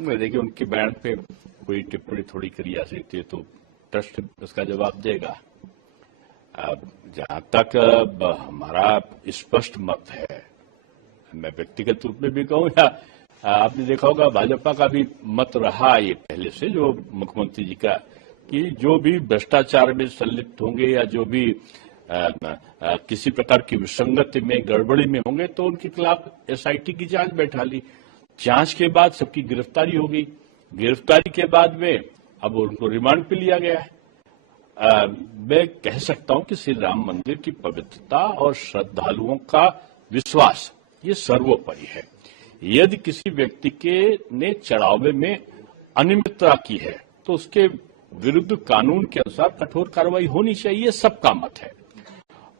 देखिए, उनके बयान पे कोई टिप्पणी थोड़ी करी जा सकती है, तो ट्रस्ट उसका जवाब देगा। जहां तक हमारा स्पष्ट मत है, मैं व्यक्तिगत रूप में भी कहूं या आपने देखा होगा भाजपा का भी मत रहा ये पहले से, जो मुख्यमंत्री जी का, कि जो भी भ्रष्टाचार में संलिप्त होंगे या जो भी किसी प्रकार की विसंगति में, गड़बड़ी में होंगे, तो उनके खिलाफ एसआईटी की जांच बैठा ली। जांच के बाद सबकी गिरफ्तारी होगी। गिरफ्तारी के बाद में अब उनको रिमांड पे लिया गया है। मैं कह सकता हूं कि श्री राम मंदिर की पवित्रता और श्रद्धालुओं का विश्वास ये सर्वोपरि है। यदि किसी व्यक्ति के ने चढ़ावे में अनियमितता की है तो उसके विरुद्ध कानून के अनुसार कठोर कार्रवाई होनी चाहिए, सबका मत है।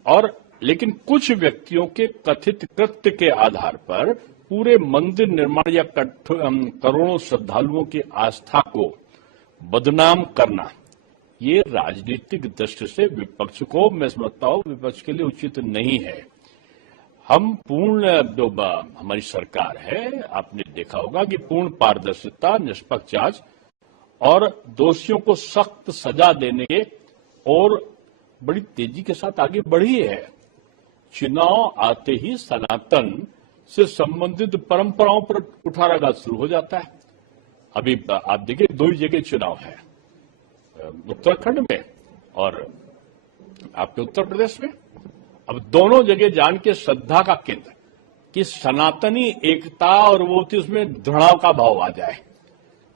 और लेकिन कुछ व्यक्तियों के कथित कृत्य के आधार पर पूरे मंदिर निर्माण या करोड़ों श्रद्धालुओं की आस्था को बदनाम करना, ये राजनीतिक दृष्टि से विपक्ष को, मैं समझता हूं, विपक्ष के लिए उचित नहीं है। हम पूर्ण, जो हमारी सरकार है, आपने देखा होगा कि पूर्ण पारदर्शिता, निष्पक्ष जांच और दोषियों को सख्त सजा देने के और बड़ी तेजी के साथ आगे बढ़ी है। चुनाव आते ही सनातन से संबंधित परंपराओं पर कुठाराघात शुरू हो जाता है। अभी आप देखिए, 2 जगह चुनाव है, उत्तराखंड में और आपके उत्तर प्रदेश में। अब दोनों जगह जान के श्रद्धा का केंद्र कि सनातनी एकता और वो थी, उसमें दृढ़ाव का भाव आ जाए,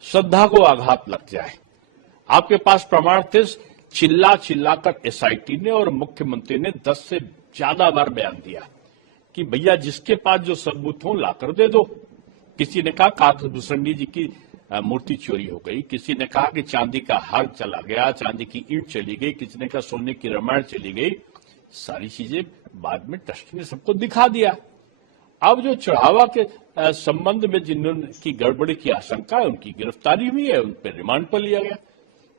श्रद्धा को आघात लग जाए। आपके पास प्रमाण थे, चिल्ला चिल्ला कर एसआईटी ने और मुख्यमंत्री ने 10 से ज्यादा बार बयान दिया कि भैया जिसके पास जो सबूत हो लाकर दे दो। किसी ने कहा काकभूषणी जी की मूर्ति चोरी हो गई, किसी ने कहा कि चांदी का हार चला गया, चांदी की ईंट चली गई, किसी ने कहा सोने की रामायण चली गई। सारी चीजें बाद में ट्रस्ट ने सबको दिखा दिया। अब जो चढ़ावा के संबंध में जिन्होंने की गड़बड़ी की आशंका है, उनकी गिरफ्तारी हुई है, उन पर रिमांड पर लिया गया।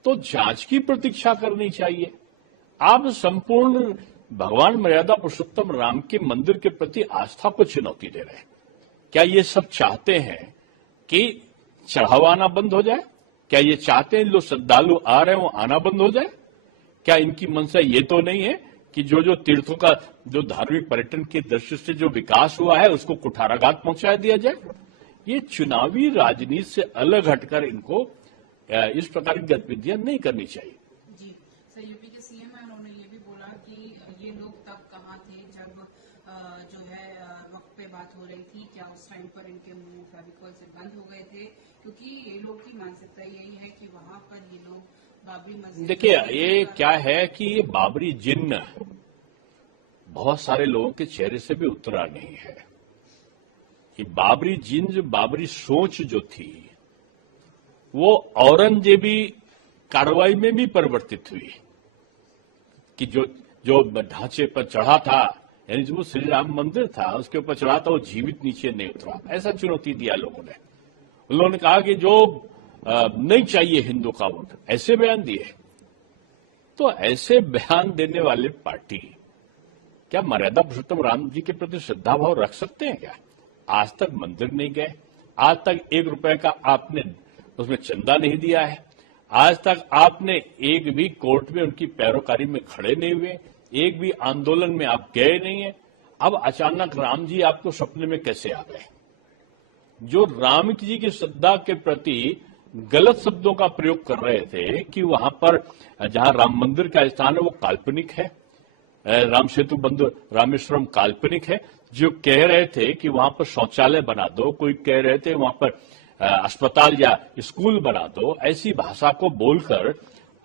तो जांच की प्रतीक्षा करनी चाहिए। आप संपूर्ण भगवान मर्यादा पुरुषोत्तम राम के मंदिर के प्रति आस्था को चुनौती दे रहे हैं। क्या ये सब चाहते हैं कि चढ़ावा आना बंद हो जाए? क्या ये चाहते हैं जो श्रद्धालु आ रहे हैं वो आना बंद हो जाए? क्या इनकी मंशा ये तो नहीं है कि जो तीर्थों का, जो धार्मिक पर्यटन की दृष्टि से जो विकास हुआ है, उसको कुठाराघात पहुंचा दिया जाए? ये चुनावी राजनीति से अलग हटकर इनको इस प्रकार की गतिविधियां नहीं करनी चाहिए। जी, सर, यूपी के सीएम है, उन्होंने ये भी बोला कि ये लोग तब कहाँ थे जब जो है वक्त पे बात हो रही थी, क्या उस टाइम पर इनके मुंह फेविकॉल से बंद हो गए थे? क्योंकि ये लोग की मानसिकता यही है कि वहां पर ये लोग बाबरी मस्जिद, देखिए ये क्या है कि ये बाबरी जिन्न बहुत सारे लोगों के चेहरे से भी उतरा नहीं है। कि बाबरी जिन्न, बाबरी सोच जो थी वो औरंगजेबी कार्रवाई में भी परिवर्तित हुई कि जो ढांचे पर चढ़ा था, यानी जो श्री राम मंदिर था उसके ऊपर चढ़ा था, वो जीवित नीचे नहीं उतरा। ऐसा चुनौती दिया लोगों ने। उन्होंने कहा कि जो नहीं चाहिए हिंदू का वोट, ऐसे बयान दिए। तो ऐसे बयान देने वाले पार्टी क्या मर्यादा पुरुषोत्तम राम जी के प्रति श्रद्धा भाव रख सकते हैं क्या? आज तक मंदिर नहीं गए, आज तक 1 रुपए का आपने उसमें चंदा नहीं दिया है, आज तक आपने एक भी कोर्ट में उनकी पैरोकारी में खड़े नहीं हुए, एक भी आंदोलन में आप गए नहीं है। अब अचानक राम जी आपको सपने में कैसे आ गए? जो राम जी की श्रद्धा के प्रति गलत शब्दों का प्रयोग कर रहे थे कि वहां पर जहां राम मंदिर का स्थान है वो काल्पनिक है, राम सेतु बंधु रामेश्वरम काल्पनिक है, जो कह रहे थे कि वहां पर शौचालय बना दो, कोई कह रहे थे वहां पर अस्पताल या स्कूल बना दो, ऐसी भाषा को बोलकर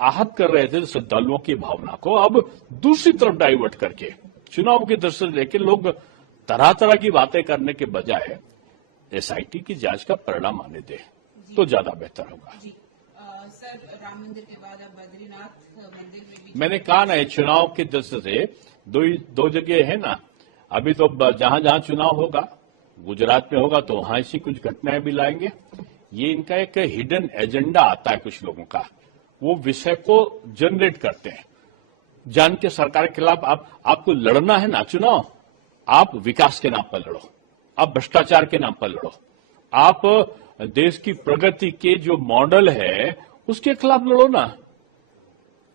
आहत कर रहे थे श्रद्धालुओं की भावना को। अब दूसरी तरफ डाइवर्ट करके चुनाव की दृष्टि से लेकर लोग तरह तरह की बातें करने के बजाय एसआईटी की जांच का परिणाम आने दे तो ज्यादा बेहतर होगा। सर, राम मंदिर के बाद अब बद्रीनाथ मंदिर में भी मैंने कहा ना, चुनाव की दृष्टि से दो जगह है ना। अभी तो जहां जहां चुनाव होगा, गुजरात में होगा तो वहां ऐसी कुछ घटनाएं भी लाएंगे। ये इनका एक हिडन एजेंडा आता है कुछ लोगों का, वो विषय को जनरेट करते हैं जान के सरकार के खिलाफ। आपको लड़ना है ना चुनाव, आप विकास के नाम पर लड़ो, आप भ्रष्टाचार के नाम पर लड़ो, आप देश की प्रगति के जो मॉडल है उसके खिलाफ लड़ो ना।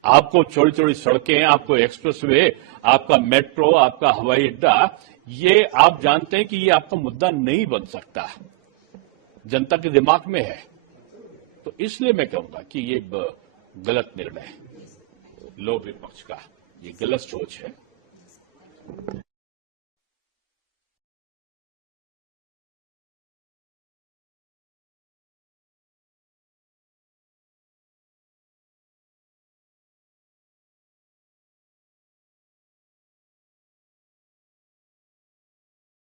आपको छोटी छोटी सड़कें, आपको एक्सप्रेसवे, आपका मेट्रो, आपका हवाई अड्डा, ये आप जानते हैं कि ये आपका मुद्दा नहीं बन सकता, जनता के दिमाग में है। तो इसलिए मैं कहूंगा कि ये गलत निर्णय है लोक विपक्ष का, ये गलत सोच है।